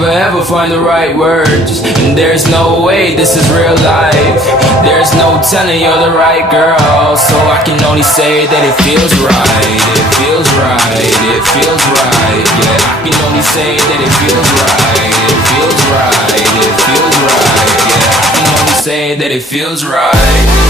never ever find the right words, and there's no way this is real life. There's no telling you're the right girl, so I can only say that it feels right. It feels right, it feels right, yeah. I can only say that it feels right. It feels right, it feels right, yeah. I can only say that it feels right.